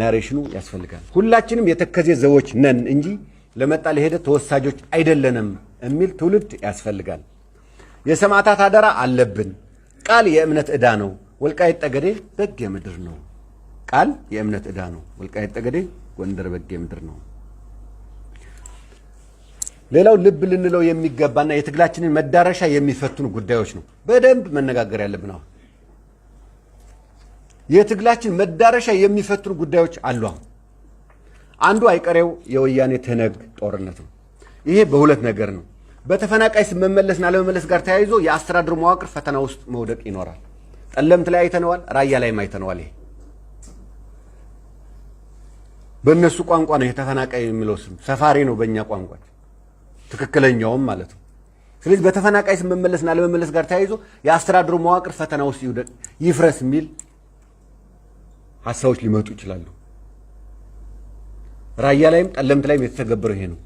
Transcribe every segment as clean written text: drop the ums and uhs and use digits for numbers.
ናሬሽኑ ያስፈልጋል ሁላችንም የተከዜ ዘዎች ነን እንጂ ለመጣ ለሄደ ተወሳጆች አይደለንም የሚል ትውልድ ያስፈልጋል የሰማዕታት አደራ አለብን ቃል የእምነት ዕዳ ነው ወልቃይት ጠገዴ በግ የምድር ነው ቃል የእምነት ዕዳ ነው ወልቃይት ጠገዴ ጎንደር በግ የምድር ነው ሌላው ልብ ልንለው የሚገባና የትግላችንን መዳረሻ የሚፈትኑ ጉዳዮች ነው በደንብ መነጋገር ያለብን ነው የትግላችን መዳረሻ የሚፈትኑ ጉዳዮች አሉ አንዱ አይቀሬው የወያኔ ተነግ ጦርነት ነው ይሄ በሁለት ነገር ነው በተፈናቃይ መመለስና ለመመለስ ጋር ተያይዞ የአስተዳደሩ መዋቅር ፈተና ውስጥ መውደቅ ይኖራል ጠለምት ላይ አይተነዋል ራያ ላይ አይተነዋል ይሄ በእነሱ ቋንቋ ነው የተፈናቃይ የሚለው ስም ሰፋሪ ነው በእኛ ቋንቋ ትክክለኛውም ማለት ነው ስለዚህ በተፈናቃይ መመለስና ለመመለስ ጋር ተያይዞ የአስተዳደሩ መዋቅር ፈተና ውስጥ ይውደቅ ይፍረስ ሚል ሐሳቦች ሊመጡ ይችላሉ ራያ ላይም ጠለምት ላይም የተተገበረው ይሄ ነው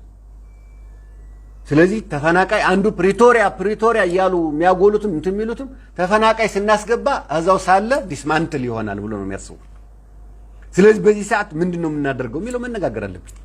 ስለዚህ ተፈናቃይ አንዱ ፕሪቶሪያ ያሉ የሚያጎሉትም እንትሚሉትም ተፈናቃይ ስናስገባ አዛው ሳለ ዲስማንትል ይሆናል ብሎ ነው የሚያስቡ ስለዚህ በዚህ ሰዓት ምንድነው የምናደርገው የሚለው መነጋገር አለብን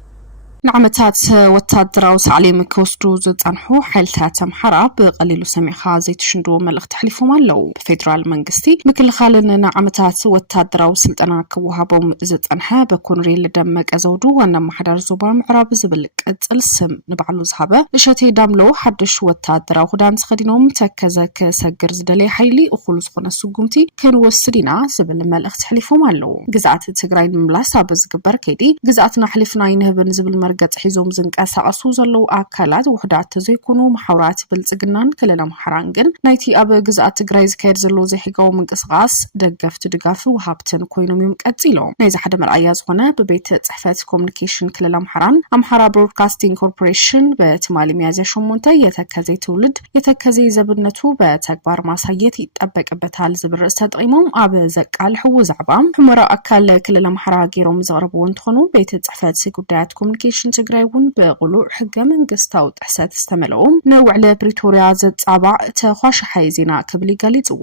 نعمتات وتادراو سعليم كوستو زتنحو حيلتات أمحرا بقليلو سميخا زيت شندو ملغ تحليفو مالو بفيدرال منغستي مكل خالنا نعمتات وتادراو سلطنا كوهابوم زتنحا بكونري لدمك أزودو وانا محدار زوبا معراب زبلك السم نبعلو زهابا لشاتي داملو حدش وتادراو خدان سخدينوم تكزاك ساقر زدالي حيلي وخلوص خونا سوقومتي كانو وسدينا زبل ملغ تحليفو مالو قزعات تقراين مملاسا بزقبر كيدي قزعاتنا حليفنا ينهبن زبل مرقت حيزوم زنقاساسو زلو አካላት ውህዳት ዘይኮኑ ማሕውራት ብልጽግናን ከለላም ሓራንግን ናይቲ ኣብ ግዛት ትግራይ ዝካየድ ዘሎ ዘይሕጋው ምንቅስቃስ ደገፍቲ ድጋፍ ወሃብትን ኮይኖም ይምቀጽሎም ናይ ዝሓደ መርኣያ ዝኾነ በቤት ጽሕፈት ኮሙኒኬሽን ከለላም ሓራን ኣምሓራ ብሮድካስቲንግ ኮርፖሬሽን በትማሊ ሚያዝያ 8 የተከዘይ ትውልድ የተከዘይ ዘብነቱ በተግባር ማሳየት ይጠበቅበታል ዝብል ርእሰ ተጠቂሞም ኣብ ዘቃል ሕው ዛዕባ ሕመራ ኣካል ከለላም ሓራ ገይሮም ዘቕርቡ እንትኾኑ ቤት ጽሕፈት ጉዳያት ኮሙኒኬሽን ትግራይ ውን በقلوع حق መንግስታው ጥሕሰት ዝተመለኦም ነውዕለ ፕሪቶሪያ ዘጻባዕ ተኻሽሓይ ዜና ክብል ይገልጽዎ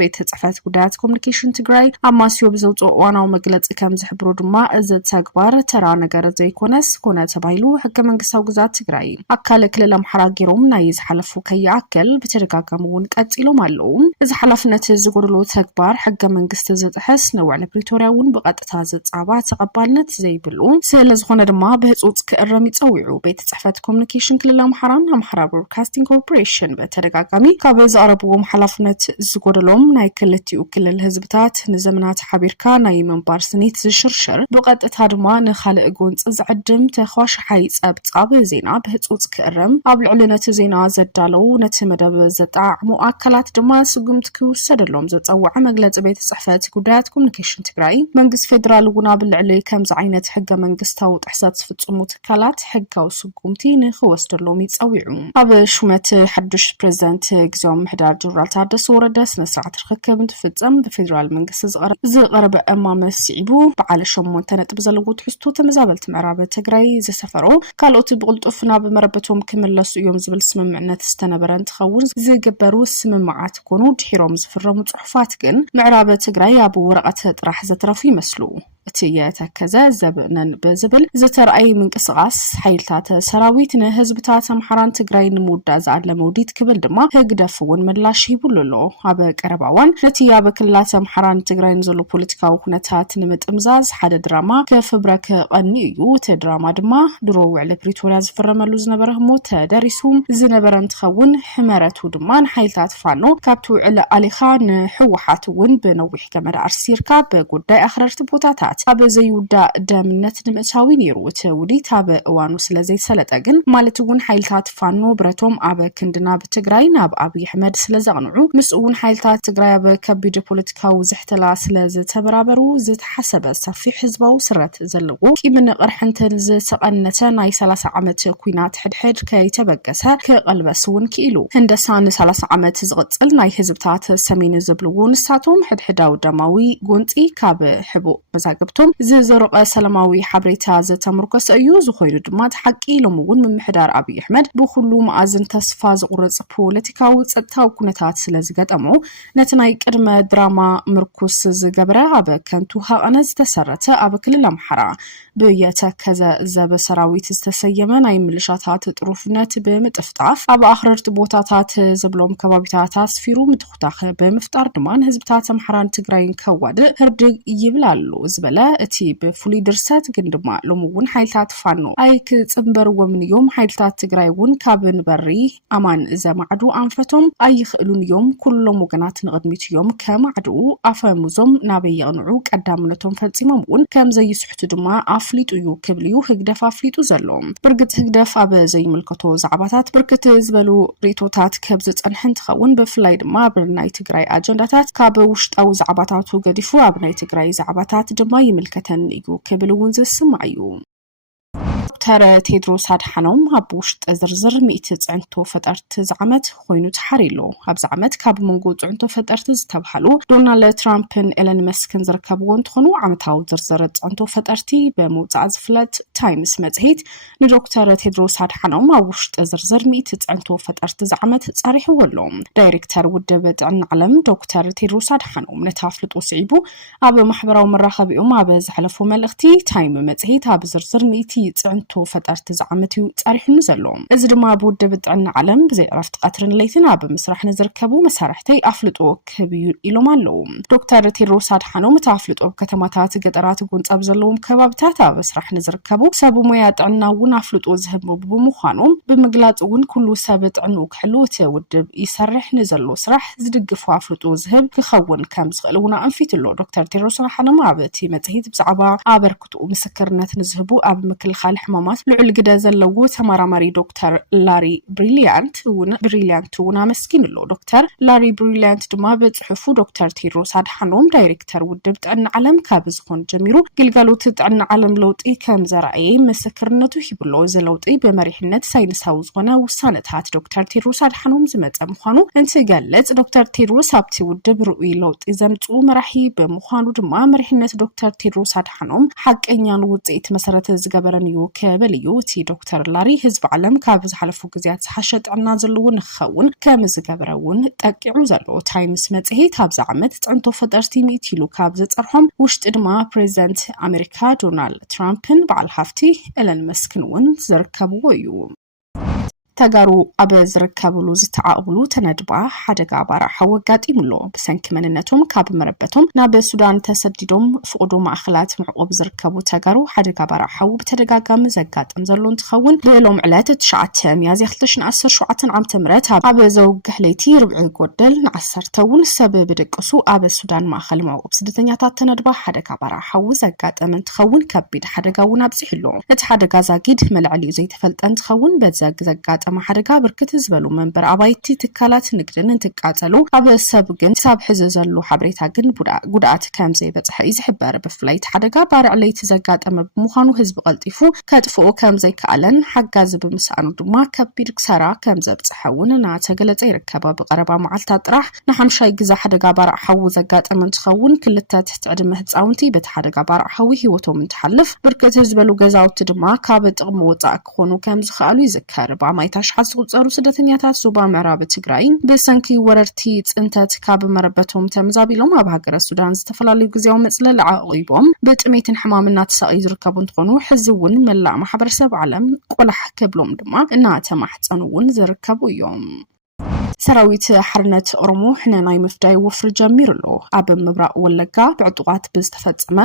ቤት ጽሕፈት ጉዳያት ኮሙኒኬሽን ትግራይ ኣማስዮ ብዘውጽኦ ዋናው መግለጽ ከም ዝሕብሩ ድማ እዚ ተግባር ተራ ነገር ዘይኮነስ ኮነ ተባይሉ ሕገ መንግስታው ግዛት ትግራይ ኣካል ክልል ኣምሓራ ገይሮም ናይ ዝሓለፉ ከይኣከል ብተደጋጋሚ ውን ቀጽሎም ኣለዉ እዚ ሓላፍነት ዝጎድሎ ተግባር ሕገ መንግስቲ ዝጥሕስ ነውዕለ ፕሪቶሪያ ውን ብቐጥታ ዘጻባዕ ተቐባልነት ዘይብሉ ስለዝኾነ ድማ በህጹጽ ከረም ይጸውዑ ቤት ጽሕፈት ኮሙኒኬሽን ክልል ኣምሓራን ኣምሓራ ብሮድካስቲንግ ኮርፖሬሽን በተደጋጋሚ ካብ ዘቕረብዎም ሓላፍነት ዝጎደሎም ናይ ክልቲኡ ክልል ህዝብታት ንዘመናት ሓቢርካ ናይ መንባር ስኒት ዝሽርሽር ብቐጥታ ድማ ንኻልእ ጎንፂ ዝዕድም ተኻሽሓይ ጸብጻብ ዜና ብህጹጽ ከረም ኣብ ልዕሊ ነቲ ዜና ዘዳለው ነቲ መደብ ዘጣዕሙ ኣካላት ድማ ስጉምቲ ክውሰደሎም ዘጸውዐ መግለጺ ቤት ጽሕፈት ጉዳያት ኮሙኒኬሽን ትግራይ መንግስት ፌደራል ውን ኣብ ልዕሊ ከምዚ ዓይነት ሕገ መንግስታዊ ጥሕሰት ዝፍጽሙ ትካላት ሕጋዊ ስጉምቲ ንኽወስደሎም ይጸውዑ ኣብ ሹመት ሓድሽ ፕሬዝዳንት ግዝያዊ ምሕዳር ጀነራል ታደሰ ወረደ ስነ ስርዓት ርክክብ እንትፍጸም ብፌደራል መንግስቲ ዝቐረበ እማመ ሲዒቡ በዓል 8 ነጥብ ዘለዎ ትሕዝቶ ተመዛበልቲ ምዕራብ ትግራይ ዝሰፈሮ ካልኦት ብቕልጡፍ ናብ መረበቶም ክምለሱ እዮም ዝብል ስምምዕነት ዝተነበረ እንትኸውን ዝግበሩ ስምምዓት ኮኑ ድሒሮም ዝፍረሙ ጽሑፋት ግን ምዕራብ ትግራይ ኣብ ወረቐት ጥራሕ ዘትረፉ ይመስሉ እቲ የተከዘ ዘብነን በዝብል ዝተርኣይ ምንቅስቃስ ሓይልታት ሰራዊት ንህዝብታት ኣምሓራን ትግራይ ንምውዳእ ዝኣለመ ውዲት ክብል ድማ ህግደፍውን ምላሽ ይብሉሎ ኣብ ቀረባዋን ነቲ ኣብ ክልላት ኣምሓራን ትግራይን ዘሎ ፖለቲካዊ ኩነታት ንምጥምዛዝ ሓደ ድራማ ከፍብረከ ቀኒ እዩ እቲ ድራማ ድማ ድሮ ውዕለ ፕሪቶሪያ ዝፈረመሉ ዝነበረ ህሞት ተደሪሱ ዝነበረ እንትኸውን ሕመረቱ ድማ ንሓይልታት ፋኖ ካብቲ ውዕለ ኣሊኻ ንሕወሓት ውን ብነዊሕ ገመድ ኣርሲርካ ብጉዳይ ኣኽረርቲ ቦታታት ኣብ ዘይውዳ ደምነት ንምእታዊ ነይሩ እቲ ውዲት ኣብ እዋኑ ስለዘይሰለጠ ግን ማለት ውን ሓይልታት ፋኖ ብረቶም ኣብ ክንድና ብትግራይ ናብ ኣብይ ኣሕመድ ስለዘቕንዑ ምስኡን ሓይልታት ትግራይ ኣብ ከቢድ ፖለቲካዊ ዝሕተላ ስለዝተበራበሩ ዝተሓሰበ ሰፊሕ ህዝባዊ ስረት ዘለዎ ቂምን ቅርሕንትን ዝተቐነተ ናይ 30 ዓመት ኩናት ሕድሕድ ከይተበገሰ ከቀልበስ ውን ክኢሉ ህንደሳን 30 ዓመት ዝቕጽል ናይ ህዝብታት ሰሜን ዝብልዎ ንሳቶም ሕድሕዳዊ ደማዊ ጎንፂ ካብ ሕቡእ መዛግብቲ ዘረከብቶም ዝዘረቀ ሰላማዊ ሓበሬታ ዘተመርኮሰ እዩ ዝኾይኑ ድማ ተሓቂ ኢሎም እውን ምምሕዳር አብይ አሕመድ ብኩሉ መኣዝን ተስፋ ዝቁረጽ ፖለቲካዊ ጸጥታዊ ኩነታት ስለዝገጠሙ ነቲ ናይ ቅድመ ድራማ ምርኩስ ዝገበረ አብ ከንቱ ሃቀነ ዝተሰረተ አብ ክልል አምሓራ ብየተከዘ ዘበ ሰራዊት ዝተሰየመ ናይ ምልሻታት ጥሩፍነት ብምጥፍጣፍ አብ አኽረርቲ ቦታታት ዝብሎም ከባቢታት አስፊሩ ምትኽታኸ ብምፍጣር ድማ ህዝብታት አምሓራን ትግራይን ከዋድእ ህርድግ ይብላሉ ዝበለ እቲ ብፍሉይ ድርሰት ግን ድማ ሎሚ እውን ሓይልታት ፋኖ አይ ክጽምበርዎም እዮም ሓይልታት ትግራይ እውን ካብ ንበሪ አማን ዘማዕዱ አንፈቶም ኣይኽእሉን እዮም ኩሎም ወገናት ንቅድሚት እዮም ከማዕዱ አፈሙዞም ናበይ የቕንዑ ቀዳምነቶም ፈጺሞም እውን ከም ዘይስሕቱ ድማ አፍሊጡ እዩ ክብልዩ ህግደፍ አፍሊጡ ዘሎ ብርግጥ ህግደፍ አብ ዘይምልከቶ ዛዕባታት ብርክት ዝበሉ ሪቶታት ከብ ዝጸንሕ እንትኸውን ብፍላይ ድማ ብናይ ትግራይ አጀንዳታት ካብ ውሽጣዊ ዛዕባታቱ ገዲፉ አብ ናይ ትግራይ ዛዕባታት ድማ ይምልከተን እዩ ክብል እውን ዝስማዕ እዩ ዶክተር ቴድሮስ አድሓኖም አብ ውሽጥ ዝርዝር 100 ጽዕንቶ ፈጠርቲ ዝዓመት ኮይኑ ተሓሪሉ አብ ዝዓመት ካብ መንጎ ጽዕንቶ ፈጠርቲ ዝተባሃሉ ዶናልድ ትራምፕን ኤለን መስክን ዝርከብዎ እንትኾኑ ዓመታዊ ዝርዝር ጽዕንቶ ፈጠርቲ በመውጻእ ዝፍለጥ ታይምስ መጽሔት ንዶክተር ቴድሮስ አድሓኖም አብ ውሽጥ ዝርዝር 100 ጽዕንቶ ፈጠርቲ ዝዓመት ጸሪሕዎ ኣሎ ዳይሬክተር ውድብ ጥዕና ዓለም ዶክተር ቴድሮስ አድሓኖም ነታ ፍልጦ ስዒቡ አብ ማሕበራዊ መራኸቢኦም አብ ዝሕለፉ መልእኽቲ ታይም መጽሔት አብ ዝርዝር 100 ጽዕንቶ ፈጠርቲ ዝዓመት ጸሪሕኑ ዘሎ እዚ ድማ ብውድብ ጥዕና ዓለም ብዘይ ዕረፍቲ ቀትርን ለይትን አብ ምስራሕ ንዝርከቡ መሳርሕተይ አፍልጦ ክብዩ ኢሎም ኣለው ዶክተር ቴድሮስ አድሓኖም አፍልጦ ከተማታት ገጠራት ጉንጸብ ዘለዎም ከባቢታት አብ ምስራሕ ንዝርከቡ ሰብ ሞያ ጥዕና እውን አፍልጦ ዝህቡ ብምዃኖም ብምግላጽ እውን ኩሉ ሰብ ጥዕንኡ ክሕሉ እቲ ውድብ ይሰርሕ ንዘሎ ስራሕ ዝድግፉ አፍልጦ ዝህብ ክኸውን ከም ዝኽእል እውን አንፊትሎ ዶክተር ቴድሮስ አድሓኖም አብ እቲ መጽሔት ብዛዕባ አበርክቱ ምስክርነት ንዝህቡ አብ ምክልኻል ሕማማት ልዑል ግደ ዘለዎ ተመራማሪ ዶክተር ላሪ ብሪሊያንት እውን አመስጊንሎ ዶክተር ላሪ ብሪሊያንት ድማ በጽሑፉ ዶክተር ቴድሮስ አድሓኖም ዳይሬክተር ውድብ ጥዕና ዓለም ካብ ዝኾን ጀሚሩ ግልጋሎት ጥዕና ዓለም ለውጢ ከም ዘርአየ ምስክርነቱ ሂብሎ ዘለውጢ በመሪሕነት ሳይንሳዊ ዝኾነ ውሳነታት ዶክተር ቴድሮስ አድሓኖም ዝመጸ ምዃኑ እንትገለጽ ዶክተር ቴድሮስ ኣብቲ ውድብ ርኡይ ለውጢ ዘምጹ መራሒ ብምዃኑ ድማ መሪሕነት ዶክተር ቴድሮስ አድሓኖም ሓቀኛን ውጽኢት መሰረተ ዝገበረን እዩ ከበል እዩ እቲ ዶክተር ላሪ ህዝብ ዓለም ካብ ዝሓለፉ ግዜያት ዝሓሸ ጥዕና ዘለዎ ንኽኸውን ከም ዝገበረ እውን ጠቂዑ ዘሎ ታይምስ መጽሔት ኣብዚ ዓመት ጽዕንቶ ፈጠርቲ 100 ኢሉ ካብ ዝጸርሖም ውሽጢ ድማ ፕሬዚደንት ኣሜሪካ ዶናልድ ትራምፕን በዓል ሃፍቲ ኤለን መስክን እውን ዝርከብዎ እዩ ተጋሩ አብ ዝርከብሉ ዝተዓቕብሉ ተነድባ ሓደጋ ባራሓ ወጋጢምሎ ብሰንኪ መንነቶም ካብ መረበቶም ናብ ሱዳን ተሰዲዶም ፍቅዶ ማእኸላት ምዕቆብ ዝርከቡ ተጋሩ ሓደጋ ባራሓ ብተደጋጋሚ ዘጋጥም ዘሎ እንትኸውን ብሎም ዕለት 9 ሚያዝያ 2017 ዓመተ ምህረት አብ ዘውግሕ ለይቲ ርብዒ ጎደል ን10 እውን ሰብ ብደቅሱ አብ ሱዳን ማእኸል ምዕቆብ ስደተኛታት ተነድባ ሓደጋ ባራሓ ዘጋጠም እንትኸውን ከቢድ ሓደጋ እውን ኣብጽሕሎ እቲ ሓደጋ ዛጊድ መልዕሊኡ ዘይተፈልጠ እንትኸውን በዘግ ማሓደጋ ብርክት ዝበሉ መንበር አባይቲ ትካላት ንግድን እንትቃጸሉ አብ ሰብ ግን ሳብ ሕዚ ዘሎ ሓበሬታ ግን ጉዳት ከም ዘይበጽሐ ይዝሕበር ብፍላይ ሓደጋ ባርዕለይቲ ዘጋጠመ ብምዃኑ ህዝቢ ቀልጢፉ ከጥፍኡ ከም ዘይከኣለን ሓጋዝ ብምስኣኑ ድማ ከቢድ ክሳራ ከም ዘብጽሐውን እናተገለጸ ይርከብ ብቀረባ መዓልታት ጥራሕ ንሓምሻይ ግዜ ሓደጋ ባርዓው ዘጋጠመ እንትኸውን ክልተ ትሕቲ ዕድመ ህፃውንቲ በቲ ሓደጋ ባርዓው ህይወቶም እንትሓልፍ ብርክት ዝበሉ ገዛውቲ ድማ ካብ ጥቕሚ ወጻእ ክኾኑ ከም ዝኽኣሉ ይዝከር ብኣማይታ ሽሓት ዝቁጸሩ ስደተኛታት ዞባ ምዕራብ ትግራይ ብሰንኪ ወረርቲ ጽንተት ካብ መረበቶም ተመዛቢሎም ኣብ ሃገረ ሱዳን ዝተፈላለዩ ግዜያዊ መጽለል ዓቂቦም ብጥሜትን ሕማምና ተሰቃዩ ዝርከቡ እንትኾኑ ሕዚ እውን መላእ ማሕበረሰብ ዓለም ቆላሕ ከብሎም ድማ እናተማሕፀኑ እውን ዝርከቡ እዮም ሰራዊት ሓርነት ኦሮሞ ሕነናይ ምፍዳይ ወፍሪ ጀሚሩሎ ኣብ ምብራቅ ወለጋ ብዕጡቃት ብዝተፈጸመ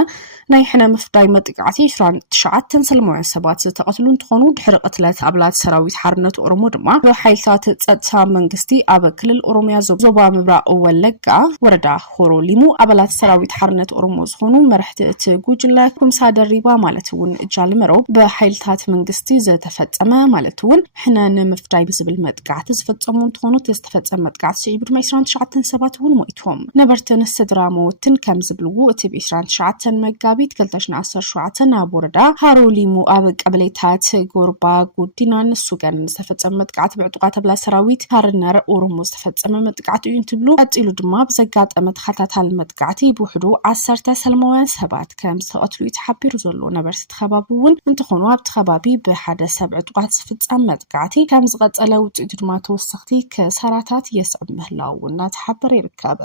ናይ ሕነ ምፍዳይ መጥቃዕቲ 29 ሰለማውያን ሰባት ዝተቐትሉ እንትኾኑ ድሕሪ ቅትለት ኣባላት ሰራዊት ሓርነት ኦሮሞ ድማ ብሓይልታት ጸጥታ መንግስቲ ኣብ ክልል ኦሮሚያ ዞባ ምብራቅ ወለጋ ወረዳ ሆሮ ሊሙ ኣባላት ሰራዊት ሓርነት ኦሮሞ ዝኾኑ መራሕቲ እቲ ጉጅለ ኩምሳ ደሪባ ማለት እውን ጃልመሮ ብሓይልታት መንግስቲ ዝተፈጸመ ማለት እውን ሕነ ንምፍዳይ ብዝብል መጥቃዕቲ ዝፈጸሙ እንትኾኑ ብዝተፈጸመ መጥቃዕቲ ስዒቡ ድማ 29 ሰባት እውን ሞይቶም ነበርተን ስድራ ሞትን ከም ዝብልዎ እቲ ብ29 መጋቢት 2017 ናብ ወረዳ ሃሮሊሙ ኣብ ቀበሌታት ጎርባ ጉዲና ንሱገን ዝተፈጸመ መጥቃዕቲ ብዕጡቃት ኣባላት ሰራዊት ሃርነር ኦሮሞ ዝተፈጸመ መጥቃዕቲ እዩ እንትብሉ ቀፂሉ ድማ ብዘጋጠመ ተኸታታሊ መጥቃዕቲ ብውሕዱ 10 ሰላማውያን ሰባት ከም ዝተቐትሉ ይተሓቢሩ ዘሎ ነበርቲ ተኸባቢ እውን እንትኾኑ ኣብቲ ከባቢ ብሓደ ሰብ ዕጡቃት ዝፍጸም መጥቃዕቲ ከም ዝቐጸለ ውጽኢቱ ድማ ተወሰኽቲ ከሳራታት የስዕብ ምህላው እናተሓበረ ይርከብ